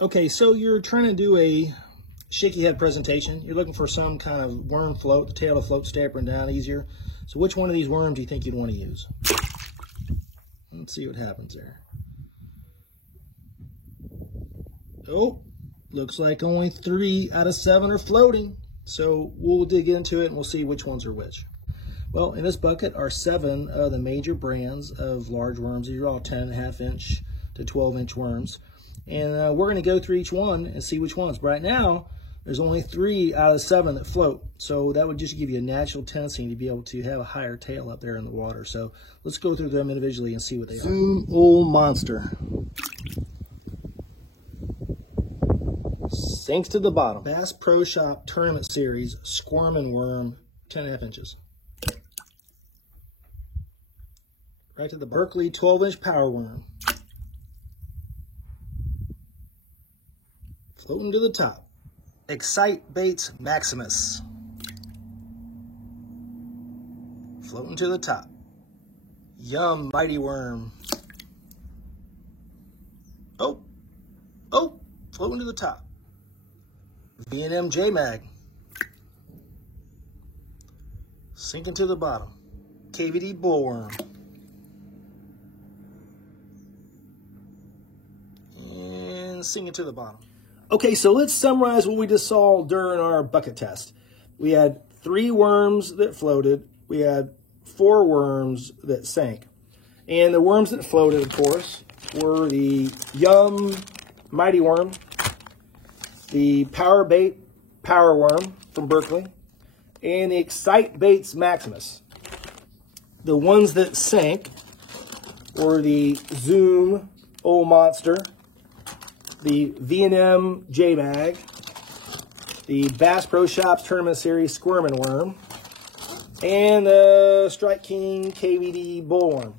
Okay, so you're trying to do a shaky head presentation. You're looking for some kind of worm float, the tail to float straight up and down easier. So which one of these worms do you think you'd want to use? Let's see what happens there. Oh, looks like only 3 out of 7 are floating. So we'll dig into it and we'll see which ones are which. Well, in this bucket are 7 of the major brands of large worms. These are all 10.5 inch to 12-inch worms. And we're going to go through each one and see which ones. Right now, there's only 3 out of 7 that float. So that would just give you a natural tendency to be able to have a higher tail up there in the water. So let's go through them individually and see what they are. Zoom Old Monster. Sinks to the bottom. Bass Pro Shop Tournament Series Squirmin' Worm, 10.5 inches. Right to the Berkley 12-inch Power Worm. Floating to the top. Excite Baits Maximus. Floating to the top. Yum Mighty Worm. Oh, floating to the top. V&M J-Mag. Sinking to the bottom. KVD Bullworm. And sinking to the bottom. Okay, so let's summarize what we just saw during our bucket test. We had 3 worms that floated. We had 4 worms that sank. And the worms that floated, of course, were the Yum Mighty Worm, the Power Bait Power Worm from Berkley, and the Excite Baits Maximus. The ones that sank were the Zoom Old Monster, the V&M J-Mag, the Bass Pro Shops Tournament Series Squirmin' Worm, and the Strike King KVD Bullworm.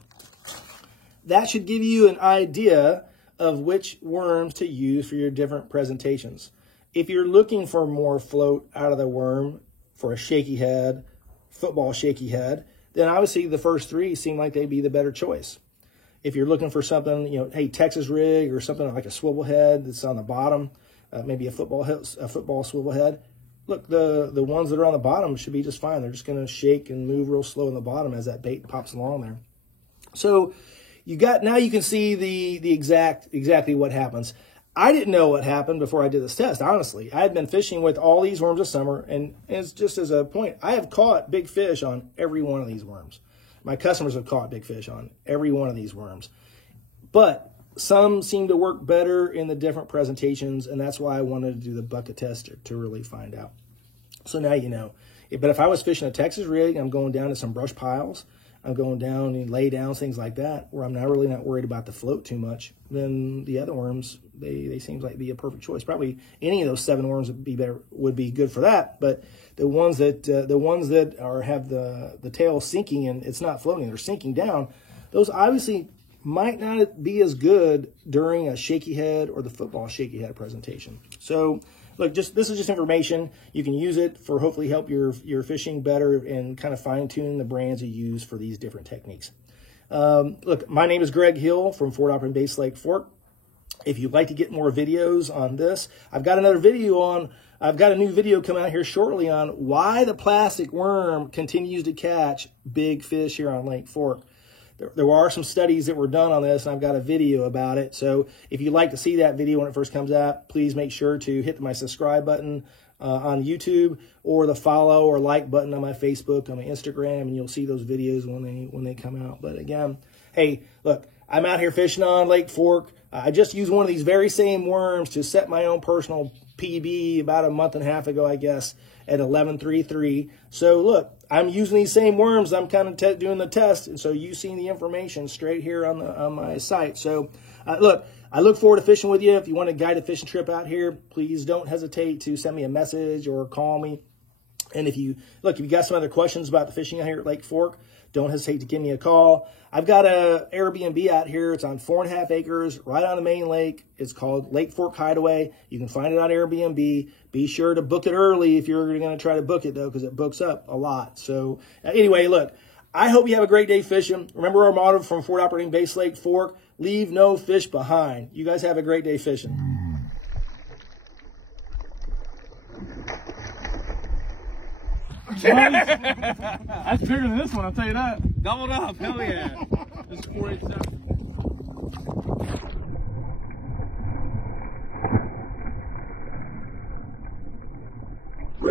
That should give you an idea of which worms to use for your different presentations. If you're looking for more float out of the worm for a shaky head, football shaky head, then obviously the first 3 seem like they'd be the better choice. If you're looking for something, you know, hey, Texas rig or something like a swivel head that's on the bottom, maybe a football swivel head, look, the ones that are on the bottom should be just fine. They're just going to shake and move real slow in the bottom as that bait pops along there. So now you can see the exactly what happens. I didn't know what happened before I did this test, honestly. I had been fishing with all these worms this summer, and it's just as a point, I have caught big fish on every one of these worms. My customers have caught big fish on every one of these worms. But some seem to work better in the different presentations, and that's why I wanted to do the bucket test to really find out. So now you know. But if I was fishing a Texas rig, I'm going down to some brush piles, I'm going down and lay down, things like that, where I'm really not worried about the float too much, then the other worms, they seem like be a perfect choice. Probably any of those 7 worms would be good for that. But the ones that have the tail sinking and it's not floating, they're sinking down, those obviously might not be as good during a shaky head or the football shaky head presentation. So look, this is just information. You can use it for hopefully help your fishing better and kind of fine tune the brands you use for these different techniques. Look, my name is Greg Hill from Fort Opry Base Lake Fork. If you'd like to get more videos on this, I've got a new video coming out here shortly on why the plastic worm continues to catch big fish here on Lake Fork. There are some studies that were done on this, and I've got a video about it. So if you'd like to see that video when it first comes out, please make sure to hit my subscribe button on YouTube or the follow or like button on my Facebook, on my Instagram, and you'll see those videos when they come out. But again, hey, look, I'm out here fishing on Lake Fork. I just used one of these very same worms to set my own personal PB about a month and a half ago, I guess, at 11.33. So look, I'm using these same worms. I'm kind of doing the test, and so you've seen the information straight here on my site. So look, I look forward to fishing with you. If you want to guide a fishing trip out here, please don't hesitate to send me a message or call me. And if you got some other questions about the fishing out here at Lake Fork, don't hesitate to give me a call. I've got a Airbnb out here. It's on 4.5 acres right on the main lake. It's called Lake Fork Hideaway. You can find it on Airbnb. Be sure to book it early if you're going to try to book it, though, because it books up a lot. So anyway, look, I hope you have a great day fishing. Remember our motto from Fort Operating Base Lake Fork, leave no fish behind. You guys have a great day fishing. That's bigger than this one, I'll tell you that. Doubled up, hell yeah. This is 487.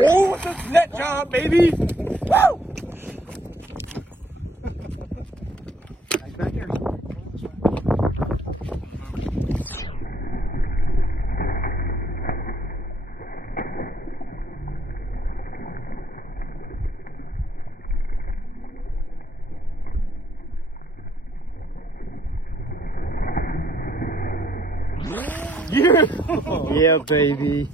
Oh, what's a net job, baby? Woo! Back here. Yeah. Yeah, baby.